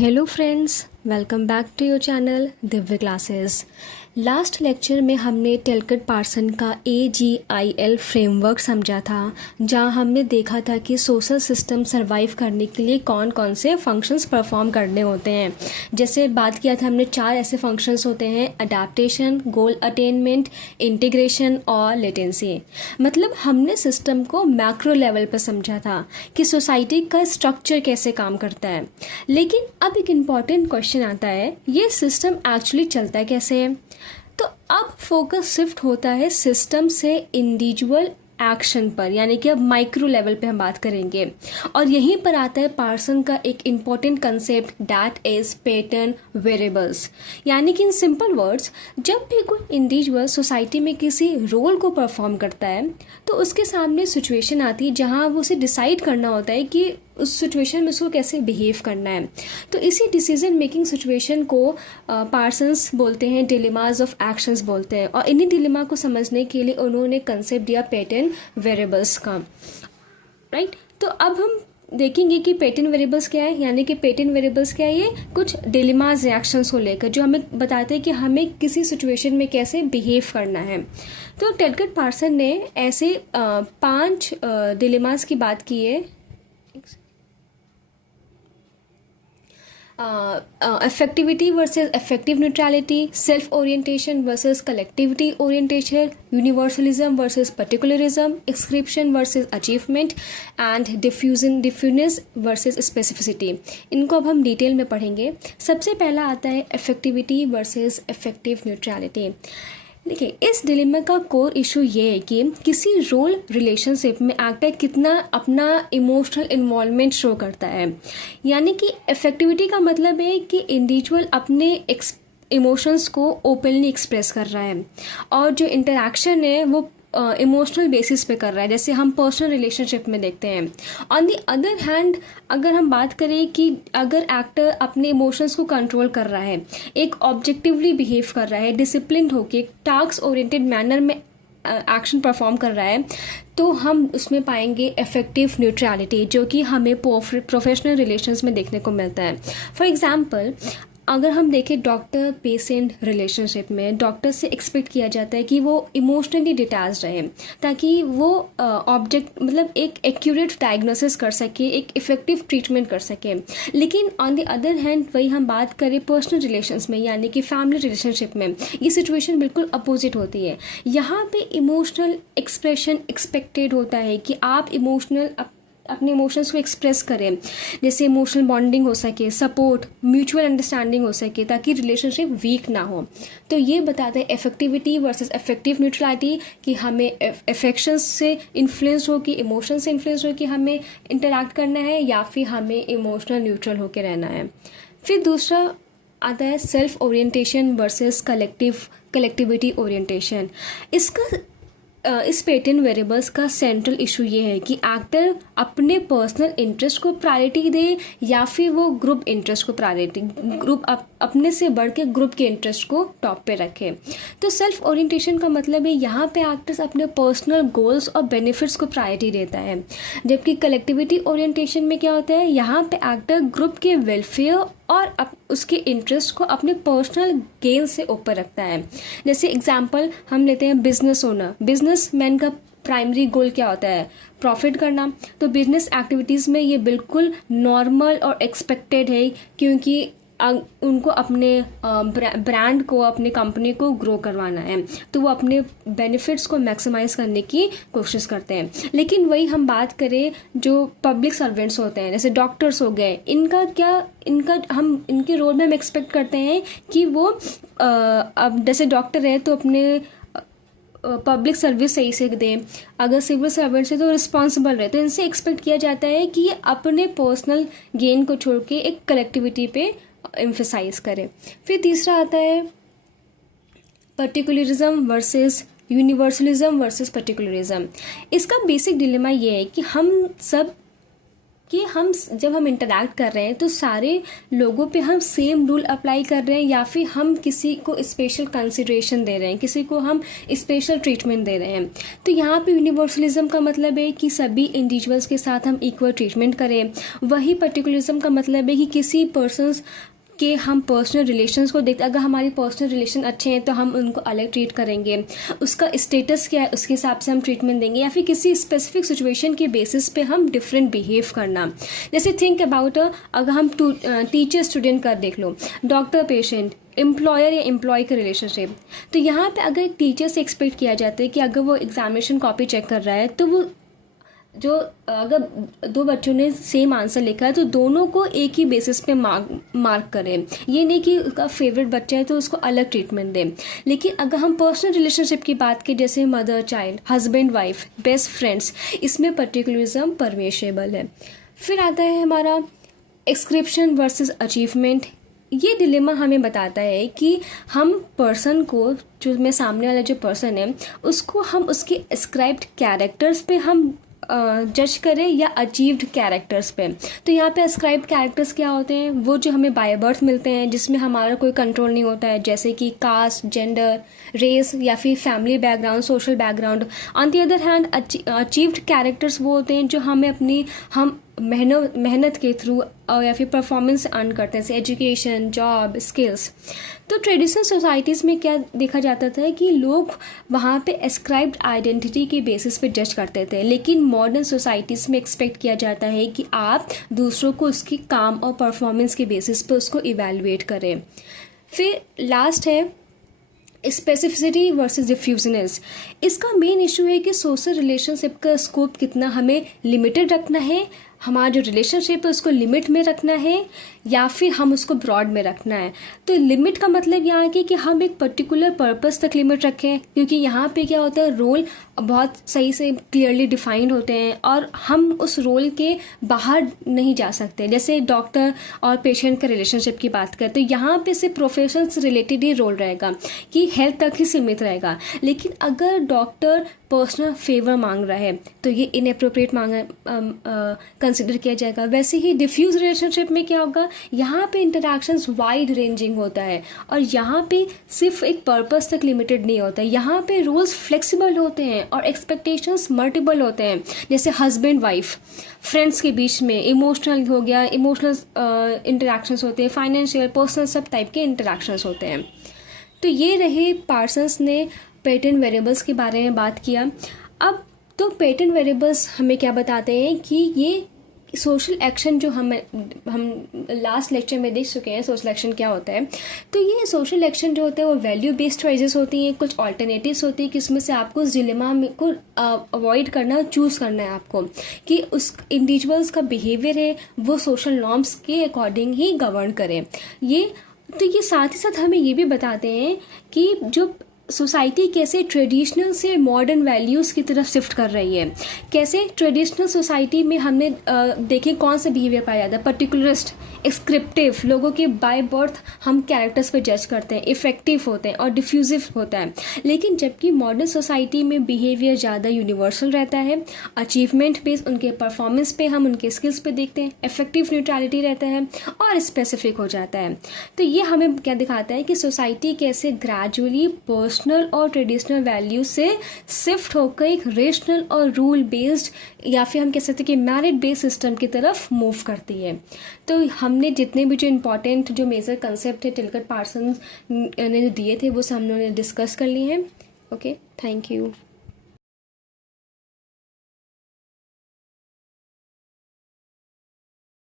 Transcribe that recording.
Hello friends, welcome back to your channel Divya classes. Last lecture में हमने Talcott Parson का AGIL framework समझा था, जहां हमने देखा था कि सोशल सिस्टम सरवाइव करने के लिए कौन कौन से फंक्शंस परफॉर्म करने होते हैं। जैसे बात किया था हमने 4 ऐसे फंक्शंस होते हैं: अडेप्टेशन, गोल अटेनमेंट, इंटीग्रेशन और लेटेंसी। मतलब हमने सिस्टम को मैक्रो लेवल पर समझा था कि सोसाइटी का स्ट्रक्चर कैसे काम करता है। लेकिन अब एक इम्पॉर्टेंट क्वेश्चन आता है, ये सिस्टम एक्चुअली चलता कैसे है। तो अब फोकस शिफ्ट होता है सिस्टम से इंडिविजुअल एक्शन पर, यानी कि अब माइक्रो लेवल पे हम बात करेंगे। और यहीं पर आता है पार्सन का एक important concept, that is pattern variables. यानी कि इन सिंपल वर्ड्स, जब भी कोई इंडिविजुअल सोसाइटी में किसी रोल को परफॉर्म करता है तो उसके सामने सिचुएशन आती है जहां वो उसे डिसाइड करना होता है कि उस सिचुएशन में उसको कैसे बिहेव करना है। तो इसी डिसीजन मेकिंग सिचुएशन को पार्सन्स बोलते हैं डिलेमास ऑफ एक्शंस बोलते हैं। और इन्हीं डिलेमा को समझने के लिए उन्होंने कंसेप्ट दिया पैटर्न वेरिएबल्स का, राइट। तो अब हम देखेंगे कि पैटर्न वेरिएबल्स क्या है, यानी कि पैटर्न वेरिएबल्स क्या है। ये कुछ डिलेमास रिएक्शंस को लेकर जो हमें बताते हैं कि हमें किसी सिचुएशन में कैसे बिहेव करना है। तो टेलकट पार्सन ने ऐसे 5 डिलेमास की बात की है। effectivity versus effective neutrality, self-orientation versus collectivity orientation, universalism versus particularism, inscription versus achievement, and diffuseness versus specificity। इनको अब हम डिटेल में पढ़ेंगे। सबसे पहला आता है effectivity versus effective neutrality। देखिए, इस डिलेमा का कोर इशू ये है कि किसी रोल रिलेशनशिप में एक्टर कितना अपना इमोशनल इन्वॉल्वमेंट शो करता है। यानी कि इफेक्टिविटी का मतलब है कि इंडिविजुअल अपने इमोशंस को ओपनली एक्सप्रेस कर रहा है, और जो इंटरेक्शन है वो इमोशनल बेसिस पे कर रहा है, जैसे हम पर्सनल रिलेशनशिप में देखते हैं। ऑन दी अदर हैंड, अगर हम बात करें कि अगर एक्टर अपने इमोशंस को कंट्रोल कर रहा है, एक ऑब्जेक्टिवली बिहेव कर रहा है, डिसिप्लिन्ड होके टास्क ओरिएंटेड मैनर में एक्शन परफॉर्म कर रहा है, तो हम उसमें पाएंगे इफेक्टिव न्यूट्रलिटी, जो कि हमें प्रोफेशनल रिलेशंस में देखने को मिलता है। फॉर एग्जाम्पल, अगर हम देखें डॉक्टर पेशेंट रिलेशनशिप में, डॉक्टर से एक्सपेक्ट किया जाता है कि वो इमोशनली डिटैच रहे, ताकि वो ऑब्जेक्ट मतलब एक एक्यूरेट डायग्नोसिस कर सके, एक इफेक्टिव ट्रीटमेंट कर सके। लेकिन ऑन द अदर हैंड वही हम बात करें पर्सनल रिलेशंस में, यानी कि फैमिली रिलेशनशिप में, ये सिचुएशन बिल्कुल अपोजिट होती है। यहाँ पे इमोशनल एक्सप्रेशन एक्सपेक्टेड होता है कि आप अपने इमोशंस को एक्सप्रेस करें, जैसे इमोशनल बॉन्डिंग हो सके, सपोर्ट, म्यूचुअल अंडरस्टैंडिंग हो सके, ताकि रिलेशनशिप वीक ना हो। तो ये बताते हैं इफेक्टिविटी वर्सेस इफेक्टिव न्यूट्रलिटी, कि हमें अफेक्शंस से इन्फ्लुएंस हो, कि इमोशन से इन्फ्लुएंस हो, कि हमें इंटरैक्ट करना है या फिर हमें इमोशनल न्यूट्रल होकर रहना है। फिर दूसरा आता है self orientation versus collectivity orientation. इस पैटर्न वेरिएबल्स का सेंट्रल इशू ये है कि एक्टर अपने पर्सनल इंटरेस्ट को प्रायोरिटी दे या फिर वो ग्रुप इंटरेस्ट को प्रायोरिटी, अपने से बढ़ के ग्रुप के इंटरेस्ट को टॉप पे रखे। तो सेल्फ ओरिएंटेशन का मतलब है यहाँ पे एक्टर्स अपने पर्सनल गोल्स और बेनिफिट्स को प्रायोरिटी देता है। जबकि कलेक्टिविटी ओरिएंटेशन में क्या होता है, यहाँ पे एक्टर ग्रुप के वेलफेयर और उसके इंटरेस्ट को अपने पर्सनल गेन से ऊपर रखता है। जैसे एग्जांपल हम लेते हैं बिजनेस ओनर। बिजनेसमैन का प्राइमरी गोल क्या होता है, प्रॉफिट करना। तो बिजनेस एक्टिविटीज़ में ये बिल्कुल नॉर्मल और एक्सपेक्टेड है, क्योंकि उनको अपने ब्रांड को, अपने कंपनी को ग्रो करवाना है, तो वो अपने बेनिफिट्स को मैक्सिमाइज करने की कोशिश करते हैं। लेकिन वही हम बात करें जो पब्लिक सर्वेंट्स होते हैं, जैसे डॉक्टर्स हो गए, हम इनके रोल में हम एक्सपेक्ट करते हैं कि वो अब जैसे डॉक्टर है तो अपने पब्लिक सर्विस सही से दें। अगर सिविल सर्वेंट से तो रिस्पॉन्सिबल रहे, तो इनसे एक्सपेक्ट किया जाता है कि ये अपने पर्सनल गेन को छोड़ के एक कलेक्टिविटी पे एम्फेसाइज करें। फिर तीसरा आता है पर्टिकुलरिज्म वर्सेस यूनिवर्सलिज्म वर्सेस पर्टिकुलरिज्म। इसका बेसिक डिलेमा ये है कि हम सब कि हम जब हम इंटरैक्ट कर रहे हैं तो सारे लोगों पे हम सेम रूल अप्लाई कर रहे हैं या फिर हम किसी को स्पेशल कंसिडरेशन दे रहे हैं, किसी को हम स्पेशल ट्रीटमेंट दे रहे हैं। तो यहाँ पे यूनिवर्सलिज्म का मतलब है कि सभी इंडिविजुअल्स के साथ हम इक्वल ट्रीटमेंट करें। वही पर्टिकुलरिज्म का मतलब है कि किसी पर्सन्स कि हम पर्सनल रिलेशंस को देखते, अगर हमारी पर्सनल रिलेशन अच्छे हैं तो हम उनको अलग ट्रीट करेंगे, उसका स्टेटस क्या है उसके हिसाब से हम ट्रीटमेंट देंगे, या फिर किसी स्पेसिफिक सिचुएशन के बेसिस पे हम डिफरेंट बिहेव करना। जैसे थिंक अबाउट अगर हम टीचर स्टूडेंट का देख लो, डॉक्टर पेशेंट, एम्प्लॉयर या एम्प्लॉय के रिलेशनशिप। तो यहाँ पे अगर एक टीचर से एक्सपेक्ट किया जाता है कि अगर वो एग्जामिनेशन कॉपी चेक कर रहा है तो वो जो अगर दो बच्चों ने सेम आंसर लिखा है तो दोनों को एक ही बेसिस पे मार्क करें। ये नहीं कि उसका फेवरेट बच्चा है तो उसको अलग ट्रीटमेंट दें। लेकिन अगर हम पर्सनल रिलेशनशिप की बात करें, जैसे mother child, husband wife, best friends, इसमें पर्टिकुलरिज्म परमिशेबल है। फिर आता है हमारा एक्सक्रिप्शन वर्सेस अचीवमेंट। ये डिलेमा हमें बताता है कि हम पर्सन को, जो में सामने वाला जो पर्सन है, उसको हम उसके एस्क्राइब्ड कैरेक्टर्स पे हम जज करें या अचीव्ड कैरेक्टर्स पे। तो यहाँ पे एस्क्राइब्ड कैरेक्टर्स क्या होते हैं? वो जो हमें बाय बर्थ मिलते हैं, जिसमें हमारा कोई कंट्रोल नहीं होता है, जैसे कि कास्ट, जेंडर, रेस या फिर family background, social background. On the other hand achieved characters वो होते हैं जो हमें अपनी मेहनत के थ्रू या फिर परफॉर्मेंस अर्न करते हैं, जैसे एजुकेशन, जॉब, स्किल्स। तो ट्रेडिशनल सोसाइटीज़ में क्या देखा जाता था कि लोग वहाँ पे एस्क्राइब्ड आइडेंटिटी के बेसिस पे जज करते थे, लेकिन मॉडर्न सोसाइटीज़ में एक्सपेक्ट किया जाता है कि आप दूसरों को उसकी काम और परफॉर्मेंस के बेसिस पे उसको इवेलुएट करें। फिर लास्ट है स्पेसिफिसिटी वर्सेस डिफ्यूजनेस। इसका मेन इशू है कि सोशल रिलेशनशिप का स्कोप कितना हमें लिमिटेड रखना है, हमारा जो रिलेशनशिप है उसको लिमिट में रखना है या फिर हम उसको ब्रॉड में रखना है। तो लिमिट का मतलब यहाँ है कि हम एक पर्टिकुलर पर्पस तक लिमिट रखें, क्योंकि यहाँ पे क्या होता है, रोल बहुत सही से क्लियरली डिफाइंड होते हैं और हम उस रोल के बाहर नहीं जा सकते। जैसे डॉक्टर और पेशेंट के रिलेशनशिप की बात करें तो यहाँ पे सिर्फ प्रोफेशन से रिलेटेड ही रोल रहेगा कि हेल्थ तक ही सीमित रहेगा। लेकिन अगर डॉक्टर पर्सनल फेवर मांग रहा है तो ये इनएप्रोप्रिएट कंसिडर किया जाएगा। वैसे ही डिफ्यूज रिलेशनशिप में क्या होगा, यहाँ पे इंटरैक्शंस वाइड रेंजिंग होता है और यहाँ पे सिर्फ एक पर्पस तक लिमिटेड नहीं होता है। यहाँ पे रूल्स फ्लेक्सिबल होते हैं और एक्सपेक्टेशंस मल्टीपल होते हैं। जैसे हस्बैंड वाइफ, फ्रेंड्स के बीच में इमोशनल हो गया, इमोशनल इंटरैक्शंस होते हैं, फाइनेंशियल, पर्सनल, सब टाइप के इंटरैक्शंस होते हैं। तो ये रहे पार्सन्स ने पैटर्न वेरिएबल्स के बारे में बात किया। अब तो पैटर्न वेरिएबल्स हमें क्या बताते हैं कि ये सोशल एक्शन जो हम लास्ट लेक्चर में देख चुके हैं, सोशल एक्शन क्या होता है। तो ये सोशल एक्शन जो होता है वो वैल्यू बेस्ड चॉइसेस होती हैं, कुछ ऑल्टरनेटिव्स होती हैं कि इसमें से आपको उस डिलेमा को अवॉइड करना, चूज़ करना है आपको कि उस इंडिविजुअल्स का बिहेवियर है वो सोशल नॉर्म्स के अकॉर्डिंग ही गवर्न करें। ये साथ ही साथ हमें ये भी बताते हैं कि जो सोसाइटी कैसे ट्रेडिशनल से मॉडर्न वैल्यूज़ की तरफ शिफ्ट कर रही है। कैसे ट्रेडिशनल सोसाइटी में हमने देखें कौन सा बिहेवियर पाया जाता है, पर्टिकुलरिस्ट, एक्सक्रिप्टिव, लोगों के बाय बर्थ हम कैरेक्टर्स पे जज करते हैं, इफेक्टिव होते हैं और डिफ्यूजिव होता है। लेकिन जबकि मॉडर्न सोसाइटी में बिहेवियर ज़्यादा यूनिवर्सल रहता है, अचीवमेंट बेस्ड, उनके परफॉर्मेंस पे हम उनके स्किल्स पे देखते हैं, इफेक्टिव न्यूट्रलिटी रहता है और स्पेसिफिक हो जाता है। तो ये हमें क्या दिखाता है कि सोसाइटी कैसे ग्रेजुअली पर्सनल और ट्रेडिशनल वैल्यू से शिफ्ट होकर एक रेशनल और रूल बेस्ड या फिर हम कह सकते हैं कि मेरिट बेस्ड सिस्टम की तरफ मूव करती है। तो हमने जितने भी जो इम्पोर्टेंट जो मेजर कंसेप्ट है टिलकर्ट पार्सन्स ने दिए थे वो सब हमने डिस्कस कर लिए हैं। Okay, thank you.